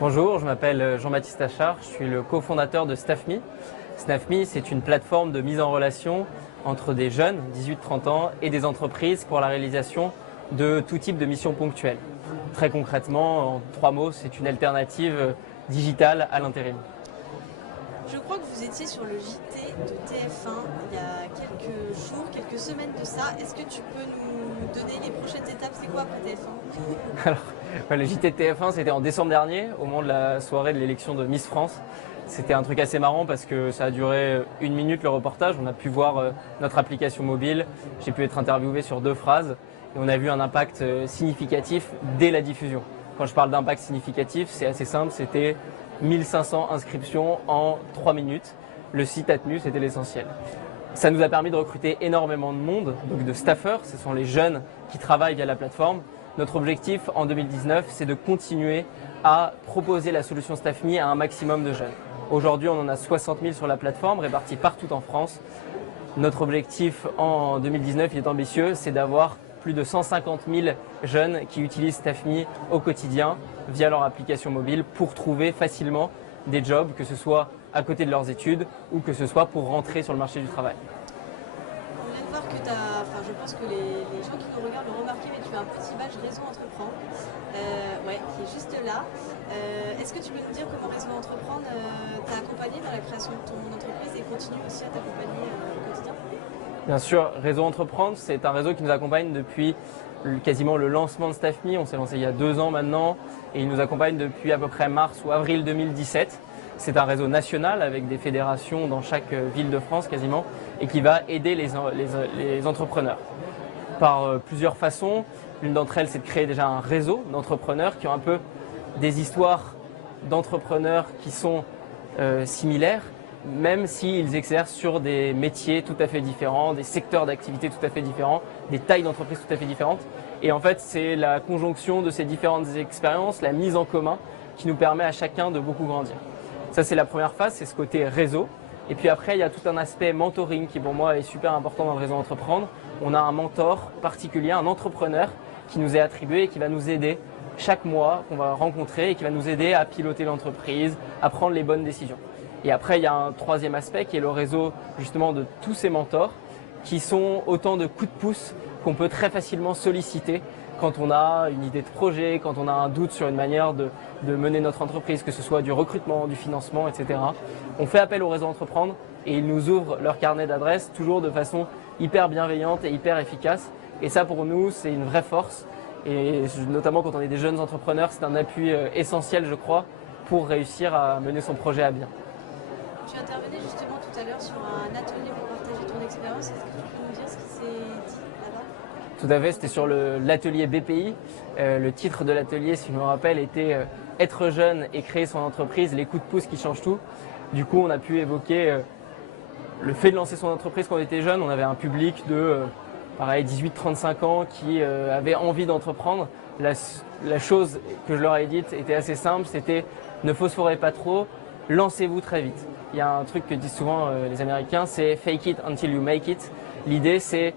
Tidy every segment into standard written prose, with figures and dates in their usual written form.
Bonjour, je m'appelle Jean-Baptiste Achard, je suis le cofondateur de StaffMe. StaffMe, c'est une plateforme de mise en relation entre des jeunes, 18-30 ans, et des entreprises pour la réalisation de tout type de missions ponctuelles. Très concrètement, en 3 mots, c'est une alternative digitale à l'intérim. Je crois que vous étiez sur le JT de TF1 il y a quelques jours, quelques semaines de ça. Est-ce que tu peux nous donner les prochaines étapes? C'est quoi après TF1? Alors, le JT de TF1, c'était en décembre dernier, au moment de la soirée de l'élection de Miss France. C'était un truc assez marrant parce que ça a duré 1 minute le reportage. On a pu voir notre application mobile. J'ai pu être interviewé sur 2 phrases et on a vu un impact significatif dès la diffusion. Quand je parle d'impact significatif, c'est assez simple. C'était 1500 inscriptions en 3 minutes. Le site a tenu, c'était l'essentiel. Ça nous a permis de recruter énormément de monde, donc de staffers. Ce sont les jeunes qui travaillent via la plateforme. Notre objectif en 2019, c'est de continuer à proposer la solution StaffMe à un maximum de jeunes. Aujourd'hui, on en a 60 000 sur la plateforme, répartis partout en France. Notre objectif en 2019, il est ambitieux, c'est d'avoir plus de 150 000 jeunes qui utilisent StaffMe au quotidien via leur application mobile pour trouver facilement des jobs, que ce soit à côté de leurs études ou que ce soit pour rentrer sur le marché du travail. On vient de voir que tu as, je pense que les gens qui nous regardent l'ont remarqué, mais tu as un petit badge Réseau Entreprendre, ouais, qui est juste là. Est-ce que tu peux nous dire comment Réseau Entreprendre t'a accompagné dans la création de ton entreprise et continue aussi à t'accompagner au quotidien? Bien sûr, Réseau Entreprendre, c'est un réseau qui nous accompagne depuis quasiment le lancement de StaffMe. On s'est lancé il y a 2 ans maintenant et il nous accompagne depuis à peu près mars ou avril 2017. C'est un réseau national avec des fédérations dans chaque ville de France quasiment et qui va aider les entrepreneurs par plusieurs façons. L'une d'entre elles, c'est de créer déjà un réseau d'entrepreneurs qui ont un peu des histoires d'entrepreneurs qui sont similaires, même s'ils exercent sur des métiers tout à fait différents, des secteurs d'activité tout à fait différents, des tailles d'entreprise tout à fait différentes. Et en fait, c'est la conjonction de ces différentes expériences, la mise en commun, qui nous permet à chacun de beaucoup grandir. Ça, c'est la première phase, c'est ce côté réseau. Et puis après, il y a tout un aspect mentoring qui, pour moi, est super important dans le réseau Entreprendre. On a un mentor particulier, un entrepreneur qui nous est attribué et qui va nous aider chaque mois, qu'on va rencontrer et qui va nous aider à piloter l'entreprise, à prendre les bonnes décisions. Et après, il y a un troisième aspect qui est le réseau justement de tous ces mentors qui sont autant de coups de pouce qu'on peut très facilement solliciter quand on a une idée de projet, quand on a un doute sur une manière de mener notre entreprise, que ce soit du recrutement, du financement, etc. On fait appel au réseau Entreprendre et ils nous ouvrent leur carnet d'adresses toujours de façon hyper bienveillante et hyper efficace. Et ça, pour nous, c'est une vraie force. Et notamment quand on est des jeunes entrepreneurs, c'est un appui essentiel, je crois, pour réussir à mener son projet à bien. Tu intervenais justement tout à l'heure sur un atelier pour partager ton expérience. Est-ce que tu peux nous dire ce qui s'est dit là-bas? Tout à fait, c'était sur l'atelier BPI. Le titre de l'atelier, si je me rappelle, était Être jeune et créer son entreprise, les coups de pouce qui changent tout. Du coup, on a pu évoquer le fait de lancer son entreprise quand on était jeune. On avait un public de pareil, 18-35 ans qui avait envie d'entreprendre. La chose que je leur ai dite était assez simple, c'était ne phosphorez pas trop, lancez-vous très vite. Il y a un truc que disent souvent les Américains, c'est fake it until you make it. L'idée, c'est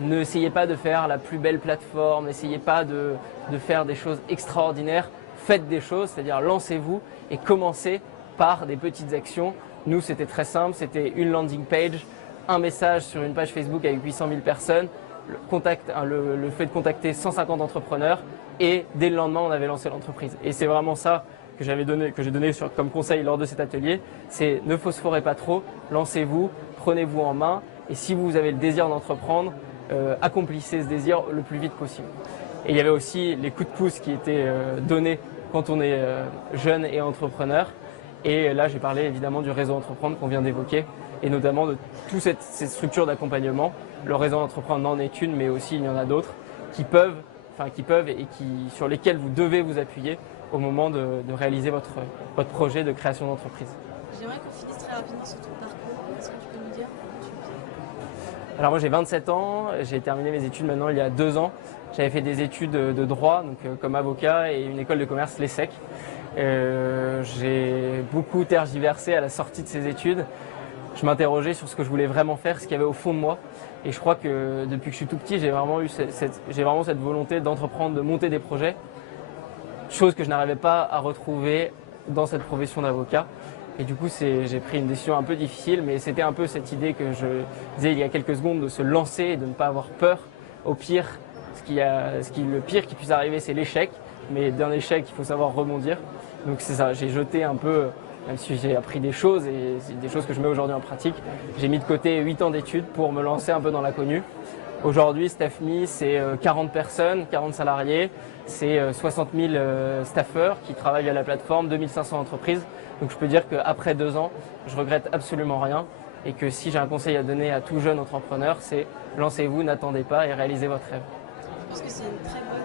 n'essayez pas de faire la plus belle plateforme, n'essayez pas de faire des choses extraordinaires. Faites des choses, c'est-à-dire lancez-vous et commencez par des petites actions. Nous, c'était très simple, c'était une landing page, un message sur une page Facebook avec 800 000 personnes, le fait de contacter 150 entrepreneurs et dès le lendemain, on avait lancé l'entreprise. Et c'est vraiment ça que j'ai donné comme conseil lors de cet atelier, c'est ne phosphorez pas trop, lancez-vous, prenez-vous en main et si vous avez le désir d'entreprendre, accomplissez ce désir le plus vite possible. Et il y avait aussi les coups de pouce qui étaient donnés quand on est jeune et entrepreneur. Et là, j'ai parlé évidemment du réseau Entreprendre qu'on vient d'évoquer et notamment de toute cette structure d'accompagnement. Le réseau Entreprendre en est une, mais aussi il y en a d'autres qui peuvent et sur lesquels vous devez vous appuyer au moment de réaliser votre projet de création d'entreprise. J'aimerais qu'on finisse très rapidement sur ton parcours. Est-ce que tu peux nous dire comment tu fais? Alors moi j'ai 27 ans, j'ai terminé mes études maintenant il y a 2 ans. J'avais fait des études de droit, donc comme avocat et une école de commerce, l'ESSEC. J'ai beaucoup tergiversé à la sortie de ces études. Je m'interrogeais sur ce que je voulais vraiment faire, ce qu'il y avait au fond de moi. Et je crois que depuis que je suis tout petit, j'ai vraiment cette volonté d'entreprendre, de monter des projets. chose que je n'arrivais pas à retrouver dans cette profession d'avocat. Et du coup, j'ai pris une décision un peu difficile, mais c'était un peu cette idée que je disais il y a quelques secondes de se lancer et de ne pas avoir peur. Au pire, le pire qui puisse arriver, c'est l'échec. Mais d'un échec, il faut savoir rebondir. Donc c'est ça, j'ai jeté un peu, même si j'ai appris des choses et c'est des choses que je mets aujourd'hui en pratique, j'ai mis de côté 8 ans d'études pour me lancer un peu dans l'inconnu. Aujourd'hui, StaffMe, c'est 40 personnes, 40 salariés, c'est 60 000 staffeurs qui travaillent à la plateforme, 2500 entreprises. Donc je peux dire qu'après 2 ans, je regrette absolument rien et que si j'ai un conseil à donner à tout jeune entrepreneur, c'est lancez-vous, n'attendez pas et réalisez votre rêve. Je pense que c'est une très bonne